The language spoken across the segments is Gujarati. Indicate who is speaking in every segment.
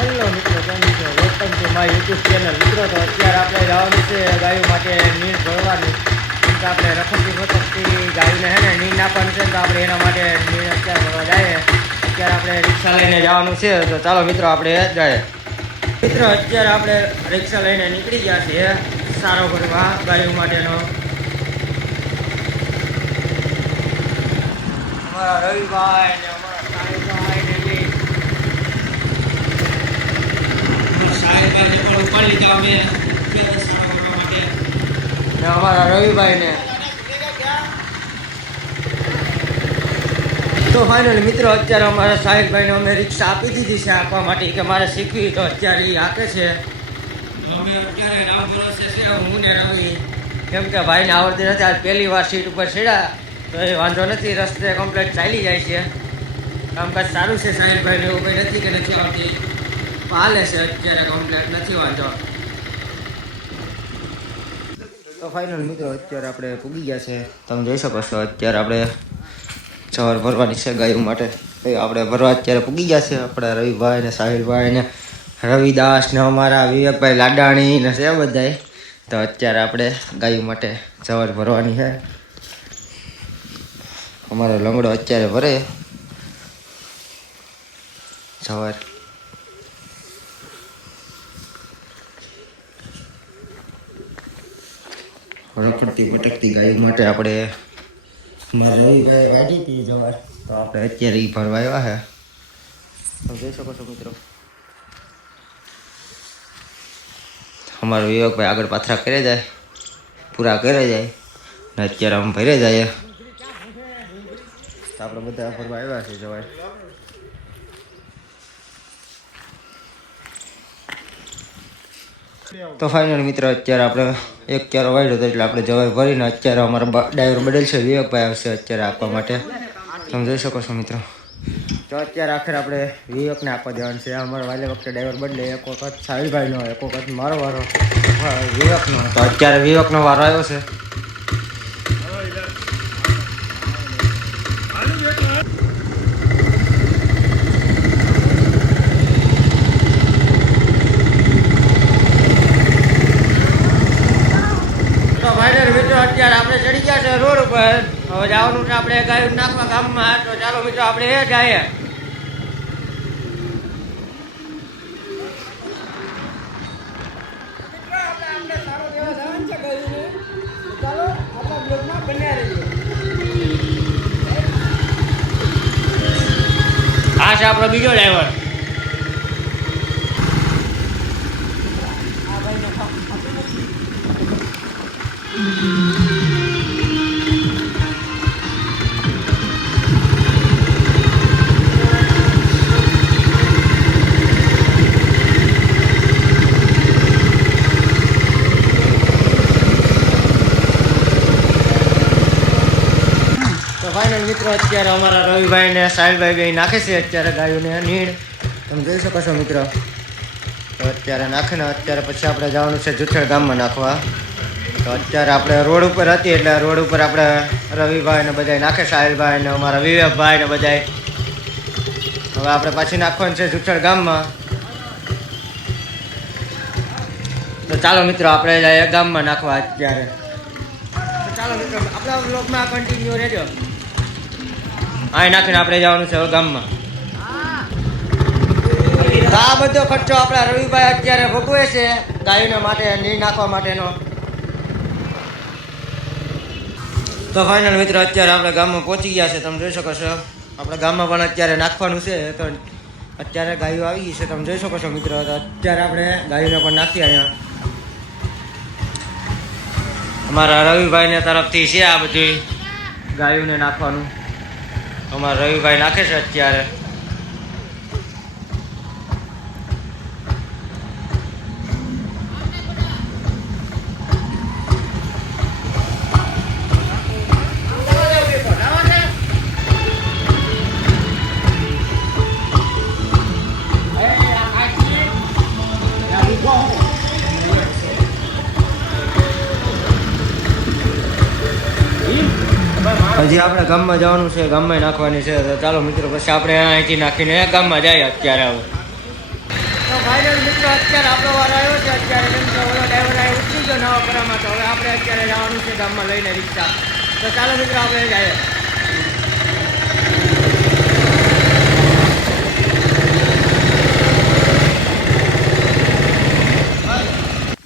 Speaker 1: હેલો મિત્રો, કેમ છો? Welcome to my YouTube channel મિત્રો, તો અત્યારે આપણે જવાનું છે ગાયો માટે નીર ભરવાની. કે આપણે રખડતી વખતથી ગાયોને હે ને નીર નાખવાનું છે તો આપણે એના માટે નીર અત્યારે ભરવા જઈએ. અત્યારે આપણે રિક્ષા લઈને જવાનું છે. તો ચાલો મિત્રો, આપણે જઈએ. મિત્રો, અત્યારે આપણે રિક્ષા લઈને નીકળી ગયા છીએ સારો ભરવા ગાયો માટેનો. અમારા રવિભાઈ ને અમારા સાહેબભાઈ ને બી સાહેબભાઈને પણ ઉપાડી અમારા રવિભાઈને. તો ફાઇનલ મિત્રો, અત્યારે અમારા સાહેબભાઈને અમે રિક્ષા આપી દીધી છે આપવા માટે કે મારે શીખવી તો અત્યારે એ હાકે છે. અમે અત્યારે હું ને ભાઈને આવડતી નથી આજ પહેલી વાર સીટ ઉપર ચડ્યા તો એ વાંધો નથી, રસ્તે કમ્પ્લેટ ચાલી જાય છે. કામકાજ સારું છે સાહેબભાઈને એવું કંઈ નથી કે નથી આવતી હાલે છે અત્યારે કમ્પ્લેટ નથી વાંધો તો ફાઇનલ મિત્રો, અત્યારે આપણે પૂગી ગયા છે. તમે જોઈ શકો છો, અત્યારે આપણે સવાર ભરવાની છે ગાયો માટે. આપણે ભરવા અત્યારે પૂગી ગયા છે. આપણા રવિભાઈ ને સાહિલભાઈ ને રવિદાસ ને અમારા વિવેકભાઈ લાડાણી ને છે બધાય. તો અત્યારે આપણે ગાયો માટે સવાર ભરવાની છે. અમારો લંગડો અત્યારે ભરે. સવાર રખડતી ભટકતી ગાયો માટે આપણે મારા રવિભાઈ વાડી હતી જવાર તો આપણે અત્યારે એ ભરવા આવ્યા છે તમે જોઈ શકો છો મિત્રો. અમારો વિવેકભાઈ આગળ પાથરા કરે જાય પૂરા કરે જાય ને અત્યારે આમ ભરે જાય. આપણે બધા ફરવા આવ્યા છે જવાય. તો ફાઇનલ મિત્ર, અત્યારે આપણે એક ક્યારો વાળ્યો હતો એટલે આપણે જવાય ભરીને અત્યારે અમારા ડ્રાઈવર બદલ છે વિવેકભાઈ આવશે અત્યારે આપવા માટે. તમે જોઈ શકો છો મિત્રો. તો અત્યારે આખરે આપણે વિવેકને આપવા દેવાનું છે. અમારા વાલે વખતે ડ્રાઈવર બદલે, એક વખત સાહિલભાઈનો, એક વખત મારો વારો. વિવેકનો. તો અત્યારે વિવેકનો વારો આવ્યો છે તો ફાઇનલ મિત્રો અત્યારે આપણે ચડી ગયા છે રોડ ઉપર. હવે જવાનું છે આપણે ગાયું નાખવા ગામમાં. તો ચાલો મિત્રો, આપણે એ જઈએ આ છે આપણો બીજો ડ્રાઈવર. ફાઇનલ મિત્રો, અત્યારે અમારા રવિભાઈ ને સાહિલભાઈ ભાઈ નાખે છે અત્યારે ગાયોને નીણ. તમે જોઈ શકો છો મિત્રો તો અત્યારે નાખે ને અત્યારે પછી આપણે જવાનું છે જુઠ્ઠળ ગામમાં નાખવા. તો અત્યારે આપણે રોડ ઉપર હતી એટલે રોડ ઉપર આપણે રવિભાઈ ને બધા નાખે સાહિલભાઈ ને અમારા વિવેકભાઈ ને બધા હવે આપણે પાછી નાખવાનું છે જુઠ્ઠળ ગામમાં. તો ચાલો મિત્રો, આપણે ગામમાં નાખવા અત્યારે. ચાલો મિત્રો, આપણા બ્લોગમાં કન્ટિન્યુ રહેજો. અહીં નાખીને આપણે જવાનું છે હવે ગામમાં. આ બધો ખર્ચો આપણા રવિભાઈ અત્યારે ભોગવે છે ગાયોને માટે નીર નાખવા માટેનો. તો ફાઇનલ મિત્રો, અત્યારે આપણે ગામમાં પહોંચી ગયા છે. તમે જોઈ શકો છો. આપણે ગામમાં પણ અત્યારે નાખવાનું છે, તો અત્યારે ગાયો આવી ગઈ છે. તમે જોઈ શકો છો મિત્રો અત્યારે આપણે ગાયોને પણ નાખીએ અહીંયા. અમારા રવિભાઈને તરફથી છે આ બધી ગાયોને નાખવાનું. અમારા રવિભાઈ નાખે છે અત્યારે. હજી આપણે ગામમાં જવાનું છે, ગામમાં નાખવાની છે, તો ચાલો મિત્રો, પછી આપણે અહીંથી નાખીને ગામમાં જઈએ અત્યારે આવું તો અત્યારે આપણો આવ્યો છે, અત્યારે ડ્રાઈવર આ ઉતરી ગયો નવા કરામાં તો હવે આપણે અત્યારે જવાનું છે ગામમાં લઈને રિક્ષા. તો ચાલો મિત્રો, આપણે જઈએ.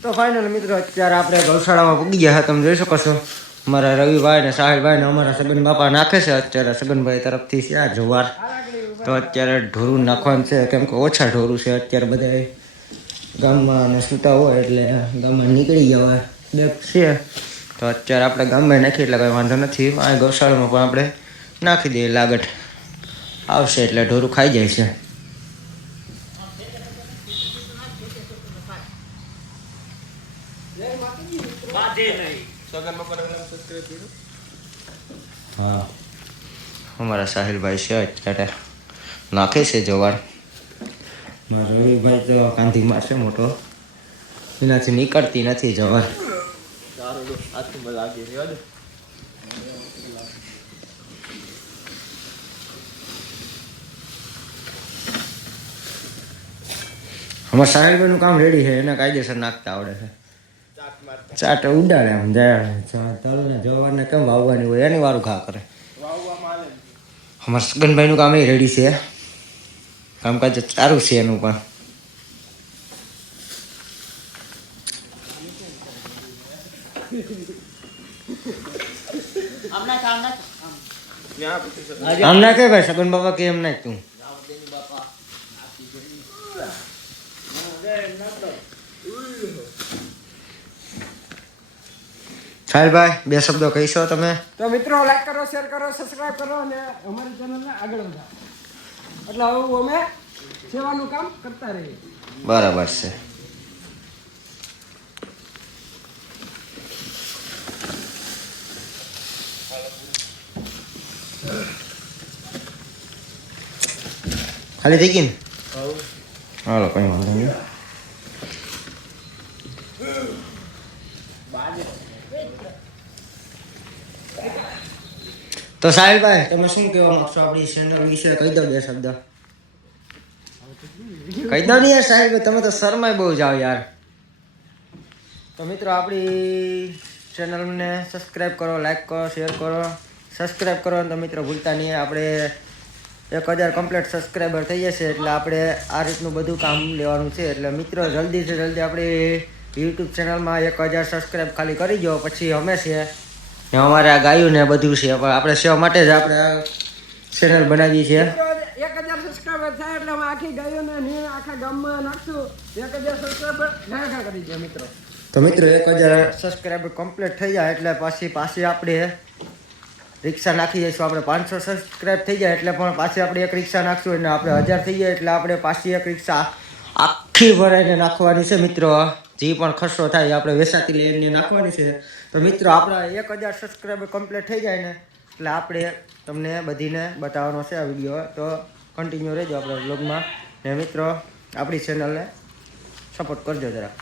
Speaker 1: તો ફાઇનલ મિત્રો, અત્યારે આપણે ગૌશાળામાં પૂગી ગયા, તમે જોઈ શકો છો. મારા રવિભાઈ ને સાહિલભાઈ ને અમારા સગન બાપા નાખે છે. અત્યારે સગનભાઈ તરફથી છે આ જુવાર. તો અત્યારે ઢોરું નાખવાનું છે. કેમ કે ઓછા ઢોરું છે. અત્યારે બધા ગામમાં અને સૂતા હોય એટલે ગામમાં નીકળી ગયા હોય બે છે. તો અત્યારે આપણે ગામમાં નાખીએ એટલે કંઈ વાંધો નથી. આ ગૌશાળામાં પણ આપણે નાખી દઈએ લાગટ. આવશે એટલે ઢોરું ખાઈ જાય છે. હા. અમારા સાહિલભાઈ છે અત્યારે. નાખે છે જવાર મારા રવિભાઈ તો કાંધીમાં છે મોટો. એનાથી નીકળતી નથી જવાર અમારા સાહિલભાઈનું કામ રેડી છે એને કાયદેસર નાખતા આવડે છે. ચાટ ઉડાડે આમ જાય. તલ ને જવાર કેમ વાવવાની હોય એની વારું ઘા કરે. અમારા સગનભાઈનું કામ એ રેડી છે. કામકાજ સારું છે એનું પણ. ના કે ભાઈ સગન બાબા કે એમ નાખ તું સાહેલભાઈ બે શબ્દો કહીશો તમે?
Speaker 2: તો મિત્રો લાઈક કરો શેર કરો સબસ્ક્રાઇબ કરો અને અમારી ચેનલને આગળ વધારો. એટલે હવે અમે સેવાનું કામ કરતા રહીએ.
Speaker 1: બરાબર છે. ખાલી થઈ ગઈ ને? હાલો કઈ વાંધો નહીં. તો સાહેબભાઈ તમે શું કહેવા માંગશો આપણી ચેનલ વિશે કહી દો બે શબ્દ. કહી દો ને યાર સાહેબ તમે તો શરમાય બહુ જાઓ યાર. તો મિત્રો આપણી ચેનલને સબસ્ક્રાઈબ કરો લાઈક કરો શેર કરો. સબસ્ક્રાઈબ કરો તો મિત્રો ભૂલતા નહીં આપણે એક હજાર કમ્પ્લીટ સબસ્ક્રાઈબર થઈ જશે એટલે આપણે આ રીતનું બધું કામ લેવાનું છે. એટલે મિત્રો જલ્દીથી જલ્દી આપણી યુટ્યુબ ચેનલમાં એક હજાર સબસ્ક્રાઈબ ખાલી કરી દો પછી અમે ને અમારે આ ગાયું ને બધું છે. પણ આપણે સેવા માટે જ આપણે ચેનલ બનાવી છે
Speaker 2: મિત્રો, એક હજાર સબસ્ક્રાઈબર થાય એટલે અમે આખી ગાયોને નીણ આખા ગામમાં નાખશું. એક હજાર સબસ્ક્રાઈબર ઘણા કરી દે મિત્રો.
Speaker 1: તો મિત્રો એક હજાર સબસ્ક્રાઈબર કમ્પ્લીટ થઈ જાય એટલે પાછી પાછી આપણે રિક્ષા નાખી જઈશું આપણે પાંચસો સબસ્ક્રાઈબ થઈ જાય એટલે પણ પાછી આપણે એક રિક્ષા નાખશું અને આપણે હજાર થઈ જાય એટલે આપણે પાછી એક રિક્ષા આખી ભરાઈને નાખવાની છે મિત્રો. જે પણ ખર્ચો થાય આપણે વેસાતી લઈને નાખવાની છે. તો મિત્રો, આપણા એક હજાર સબસ્ક્રાઈબર કમ્પ્લીટ થઈ જાય ને, એટલે આપણે તમને બધીને બતાવવાનો છે આ વીડિયો તો કન્ટિન્યુ રહેજો આપણા બ્લોગમાં ને મિત્રો, આપણી ચેનલને સપોર્ટ કરજો જરા